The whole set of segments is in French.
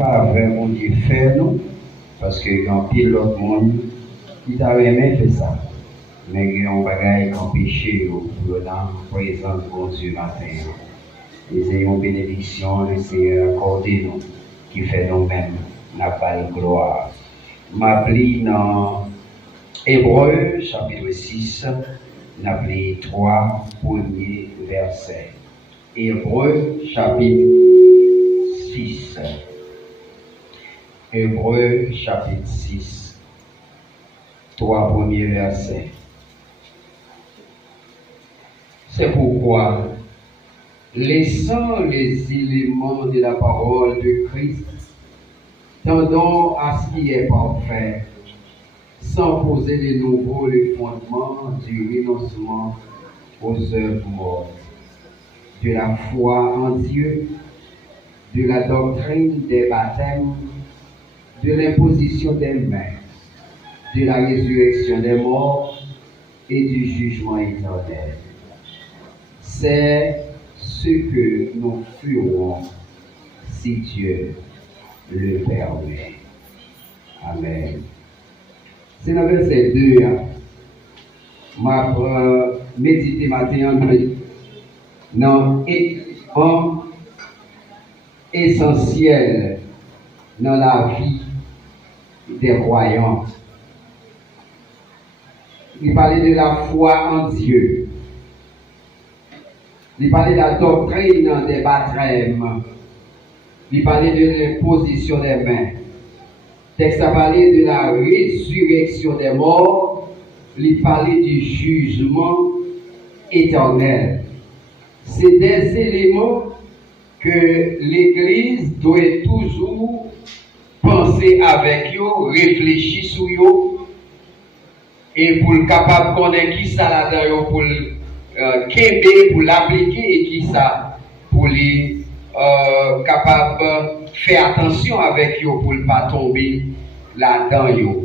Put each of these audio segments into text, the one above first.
pas vraiment Dieu fait nous, parce que quand pile l'autre monde, qui t'a aimé fait ça. Mais on va gagner qu'en péché, pour la présence de mon Dieu matin. Et c'est une bénédiction, le Seigneur accordé nous, qui fait nous-mêmes la belle gloire. M'appelle dans Hébreux, chapitre 6, n'appelez 3 premiers versets. Hébreux, chapitre 6. Hébreux, chapitre 6. 3 premiers versets. C'est pourquoi, laissant les éléments de la parole de Christ, tendons à ce qui est parfait, sans poser de nouveau le fondement du renoncement aux œuvres mortes, de la foi en Dieu, de la doctrine des baptêmes, de l'imposition des mains, de la résurrection des morts et du jugement éternel. C'est ce que nous ferons si Dieu le permet. Amen. C'est dans le verset 2, ma méditer matin dans un essentiel dans la vie des croyants. Il parlait de la foi en Dieu. Il parlait de la doctrine des baptêmes. Il parlait de l'imposition des mains. Le texte a parlé de la résurrection des morts. Il parlait du jugement éternel. C'est des éléments que l'Église doit toujours penser avec eux, réfléchir sur eux, et pour le capable de connaître qui ça là-dedans, pour le pour l'appliquer, et qui ça pour les capable faire attention avec eux pour ne pas tomber là-dedans.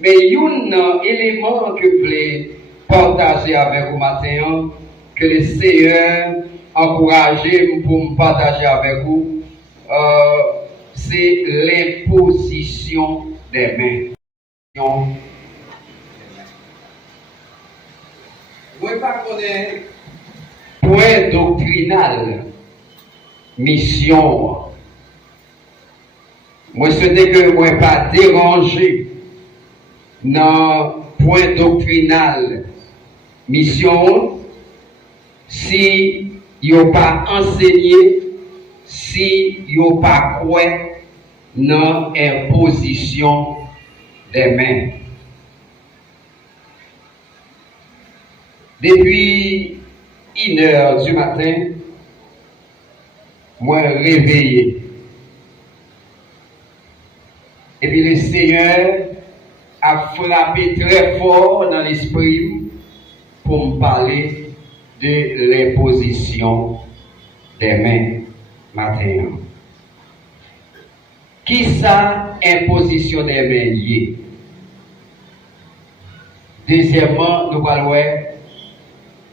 Mais un élément que je voulais partager avec vous matin, que le Seigneur encouragé pour me partager avec vous, c'est l'imposition des mains. Moi, pas connaître point doctrinal, mission. Moi, souhaite que moi pas déranger dans point doctrinal, mission, si yo pas enseigné, si yo pas croit dans imposition des mains. Depuis 1h du matin, moi réveillé. Et puis le Seigneur a frappé très fort dans l'esprit pour me parler de l'imposition des mains matin. Qui ça, imposition des mains liée? Deuxièmement, nous allons voir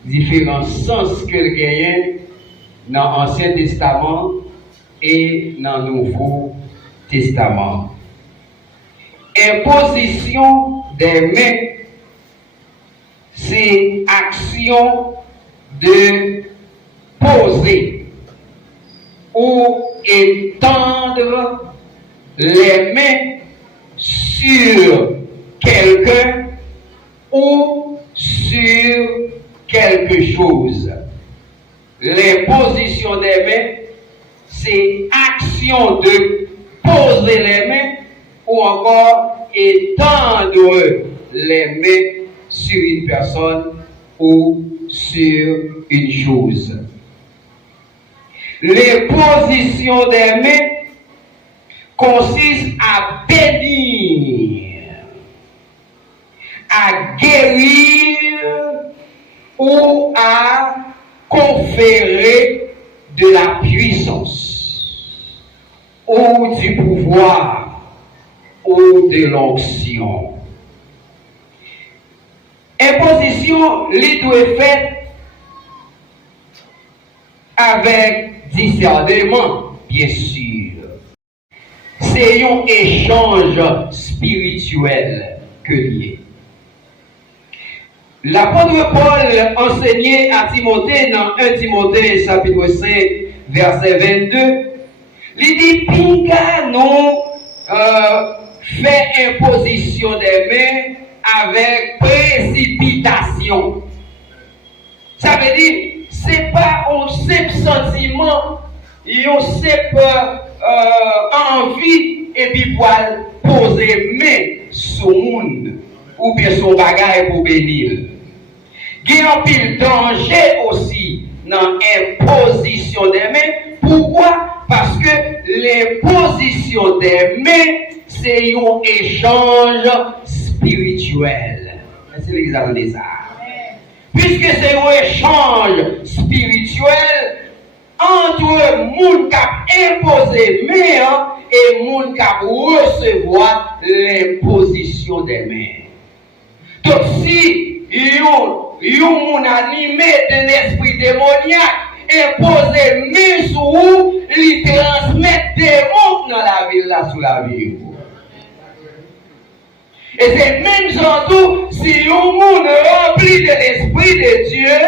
différents sens que le gagne dans l'Ancien Testament et dans le Nouveau Testament. Imposition des mains, c'est action de poser ou étendre les mains sur quelqu'un ou sur quelque chose. L'imposition des mains, c'est action de poser les mains ou encore étendre les mains sur une personne ou sur une chose. L'imposition des mains consiste à bénir, à guérir ou à conférer de la puissance ou du pouvoir ou de l'onction. Imposition, les doit faite avec discernement, bien sûr. c'est un échange spirituel que lié. L'apôtre Paul enseignait à Timothée dans 1 Timothée chapitre 5 verset 22. Il dit, Pinga nous fait imposition des mains avec précipitation. Ça veut dire, c'est pas un simple sentiment, un simple envie, et puis pour poser main sur le monde, ou bien son bagage pour bénir. Il y a un pile danger aussi dans l'imposition des mains. Pourquoi? Parce que l'imposition des mains, c'est un échange spirituel. C'est l'exemple de ça. Puisque c'est un échange spirituel entre le monde qui a imposé main et le monde qui a recevoir l'imposition des mains. Donc si il monde animé de l'esprit démoniaque imposer main sur vous, il transmet des mondes dans la ville là sous la vie. Et c'est même surtout si un monde rempli de l'esprit de Dieu,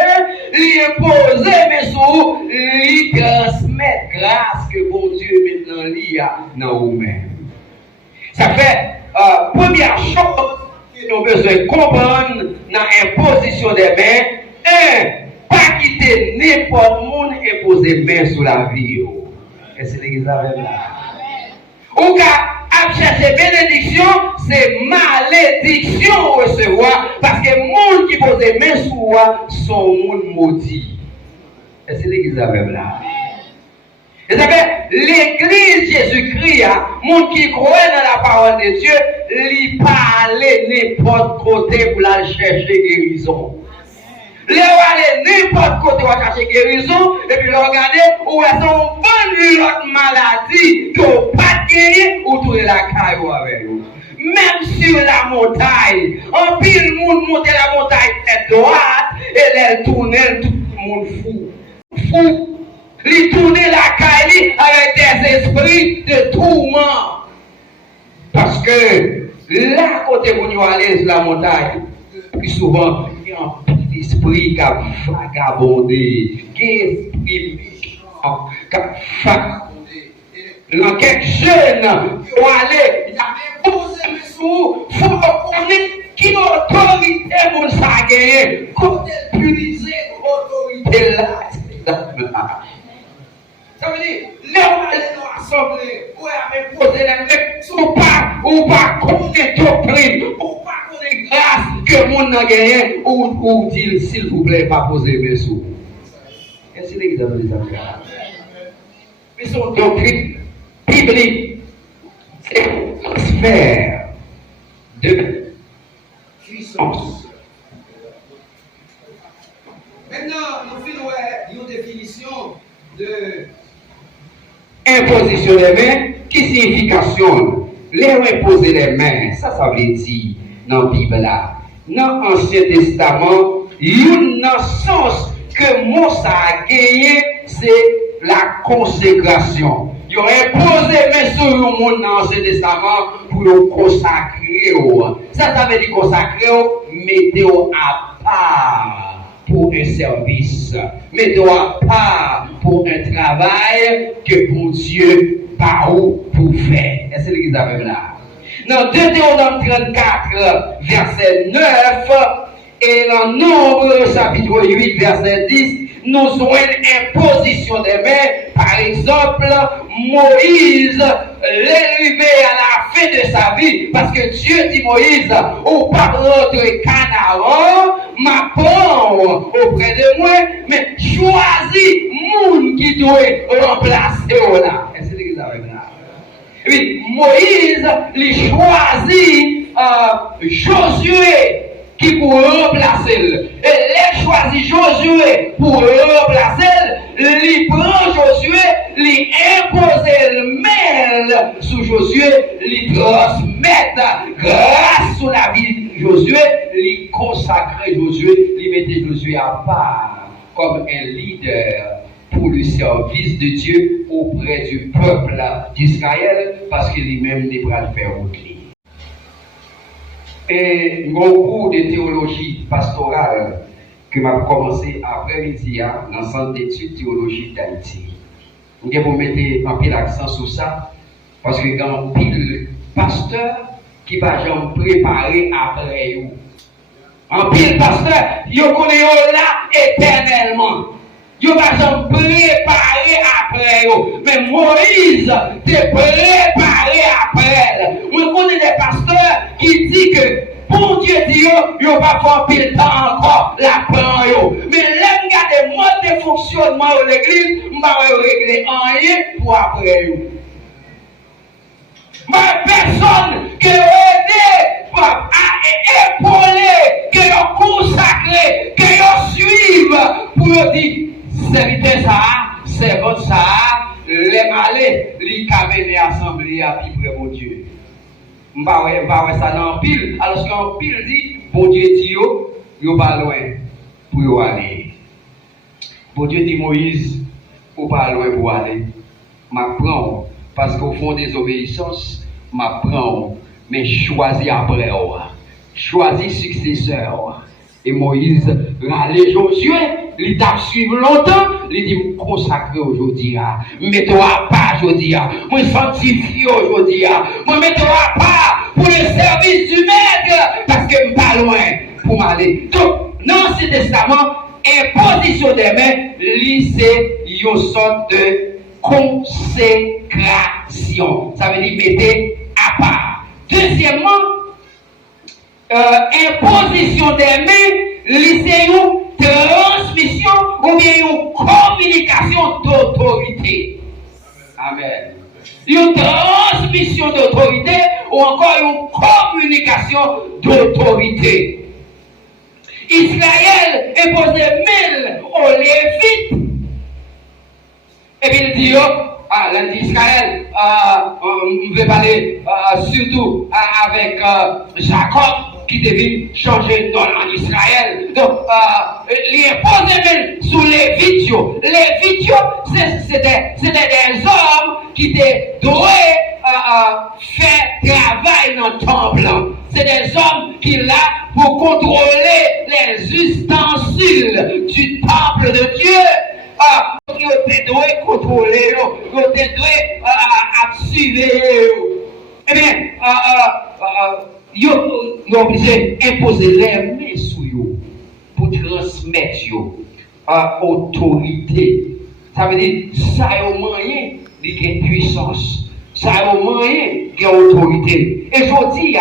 il impose main sur vous, il transmet grâce que bon Dieu maintenant il y a dans vous-même. Ça fait première chose que nous avons besoin de comprendre dans l'imposition des mains. Pas quitter n'importe monde et poser main sur la vie. Et c'est l'église avec là. Ou qu'à chercher bénédiction, c'est malédiction recevoir. Parce que les gens qui posent main sur moi sont monde maudit. Et c'est l'église avec là. Et ça fait l'église Jésus-Christ, les gens qui croient dans la parole de Dieu, ils parlent n'importe côté pour la chercher guérison. Les aller n'importe côté pour chercher guérison, et puis le regarder où elles sont bonnes l'autre maladie que vous pas gagné ou tourner la caillou avec vous. Même sur la montagne, en pile le monde monte la montagne tête droite et elle tourne, tout le monde fou. Il tourne la caillou avec des esprits de tourment. Parce que là, côté où nous allons sur la montagne, plus souvent, il y a un esprit qui a vagabondé, qui est esprit méchant, qui a vagabondé. Dans quelques jeunes qui ont allé, il y a imposé mes sous, il faut connaître qui autorité pour ça gagner, côté puniser l'autorité là. Ça veut dire, là où allez nous assembler, où allez poser les mains, ou pas connaître doctrine, ou pas connaître grâce que le monde a gagné, ou dit s'il vous plaît, pas poser mes sous. Est-ce que l'exemple des affaires? Mais son doctrine biblique, c'est un transfert de puissance. Maintenant, nous faisons une définition de imposition des mains, qui signification? Les imposer les mains, ça veut dire dans la Bible là. Dans l'Ancien Testament, il y a un sens que mot ça a gagné, c'est la consécration. Il aurait imposé main sur le monde dans l'Ancien Testament pour le consacrer. Ça veut dire consacrer, mettez-le à part pour un service, mettez-le à part pour un travail que bon Dieu par où pour faire. Est-ce que l'église avec là? Dans Deutéronome 34, verset 9, et dans Nombre chapitre 8, verset 10, nous avons une imposition des mains. Par exemple, Moïse l'élevé à la fin de sa vie, parce que Dieu dit Moïse, au pas rentrer Canaan, ma prend auprès de moi, mais choisis monde qui doit remplacer là. Est-ce que l'église avec là? Oui, Moïse les choisit Josué qui pour remplacer. Et les choisit Josué pour remplacer. Il prend Josué, il impose le mail sous Josué, il transmet grâce sur la vie de Josué, il consacre Josué, il mettait Josué à part comme un leader pour pour le service de Dieu auprès du peuple d'Israël, parce que lui-même n'est pas le faire autre. Et un cours de théologie pastorale que m'a commencé après-midi dans le centre d'études théologiques d'Haïti. Je vais vous mettre un peu l'accent sur ça, parce que quand pile pasteur qui va jamais préparer après vous. En pile pasteur, vous connaissez là éternellement. Vous va jamais préparer après vous. Mais Moïse t'est préparé après. On connaît des pasteurs qui disent que bon Dieu dit, vous va faire pile temps encore la plan. Mais là, il y a des modes de fonctionnement de l'église, je ne vais pas régler rien pour après vous. Mais personne qui a aidé à épauler, qui a consacré, qui a suivi pour dire, c'est ça, c'est bon ça, les malais, les cabinets assemblés à plus près mon Dieu. Je ne vais pas ça dans pile, alors qu'en pile dit, bon Dieu dit, vous pas loin pour aller. Bon Dieu dit Moïse, vous pas loin pour aller. M'apprends, parce qu'au fond des obéissances, m'apprends, mais choisis après, choisis successeur. Et Moïse, râlait Josué, il t'a suivi longtemps, il dit, me consacrer aujourd'hui, mets-toi à part aujourd'hui, me sanctifier aujourd'hui, me mets-toi à part pour le service du maître, parce que je ne suis pas loin pour m'aller. Donc, dans l'Ancien Testament, imposition des mains, c'est une sorte de consécration. Ça veut dire mettez à part. Deuxièmement, imposition des mains, c'est une transmission ou bien une communication d'autorité. Amen. Une transmission d'autorité ou encore une communication d'autorité. Israël imposait 1000 aux Lévites. Et puis il dit, l'Israël, on veut parler surtout avec Jacob qui devait changer de nom en Israël. Donc, il imposait même sous les vidéos. Les vidéos, c'était des hommes qui étaient doués faire travail dans le temple. C'est des hommes qui là pour contrôler les ustensiles du temple de Dieu. Ils étaient doués contrôler, ils étaient doués suivre. Eh bien, ils sont obligés d'imposer les mains sur eux pour transmettre autorité. Ça veut dire ça a un moyen de puissance, ça a un moyen de autorité. Et je dis,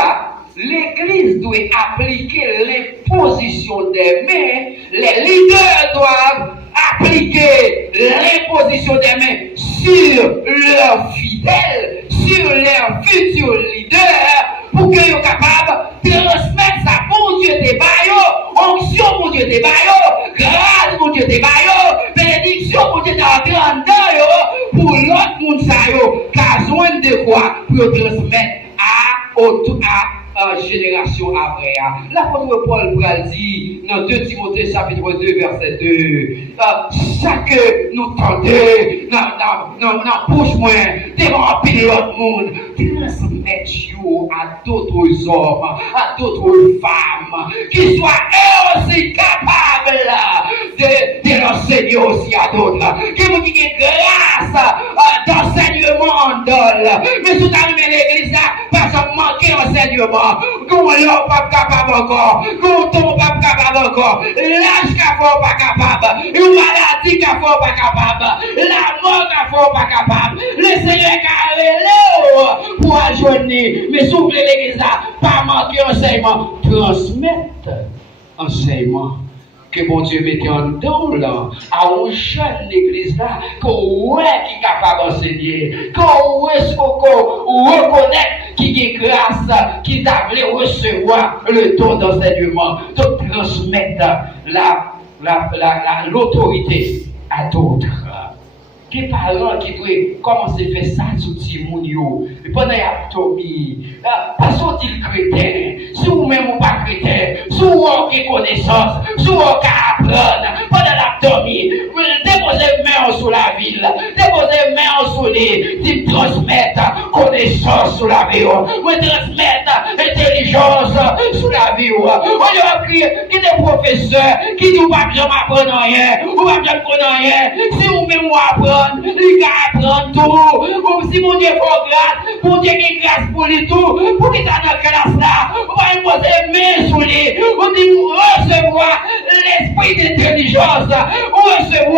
l'Église doit appliquer l'imposition des mains, les leaders doivent appliquer l'imposition des mains sur leurs fidèles, sur leurs futurs leaders, pour qu'ils soient capables de transmettre ça. Bon Dieu des baillots, onction, bon Dieu des baillots, grâce, bon Dieu des baillots, bénédiction, bon Dieu des baillots, pour l'autre monde, ça y a besoin de quoi pour transmettre à génération après. L'apôtre Paul dit dans 2 Timothée chapitre 2 verset 2, ça que nous tendez dans bouche moins devant l'autre monde, transmettre à d'autres hommes, à d'autres femmes, qui soient eux aussi capables de l'enseigner aussi à d'autres, qui vous disent grâce d'enseignement en dol. Mais tout à l'heure l'église pas manquer enseignement. Comment l'homme pas capable encore, comment ton pas capable encore, l'âge qu'a pas capable, une maladie qu'a pas capable, la mort qu'a pas capable, le Seigneur qu'a relé pour ajourner, mais souffle l'église pas manquer enseignement, transmettre enseignement. Que bon Dieu mette en don là, à un jeune l'église là, qu'on qui est capable d'enseigner, qu'on reconnaît qui est grâce, qui t'a voulu recevoir le don d'enseignement, de transmettre l'autorité à d'autres. Des parents qui doivent commencer à faire ça sous Timounio, pendant l'aptomie, pas sont-ils chrétiens, si vous-même ou pas chrétien, si vous avez connaissance, si vous avez apprendre, pendant l'aptomie, déposez main sur la ville, déposez main sur lui, qui transmettent connaissance sur la vie, vous transmettent intelligence sur la vie. On a qui des professeurs qui nous pas besoin d'apprendre rien, ou pas besoin de connaître rien. Si vous même apprendre, il apprendre tout. Si mon Dieu faut grâce, mon Dieu qui grâce pour lui tout, pour qu'il soit dans la classe là, on va imposer main sur lui, on dit recevoir l'esprit d'intelligence, recevoir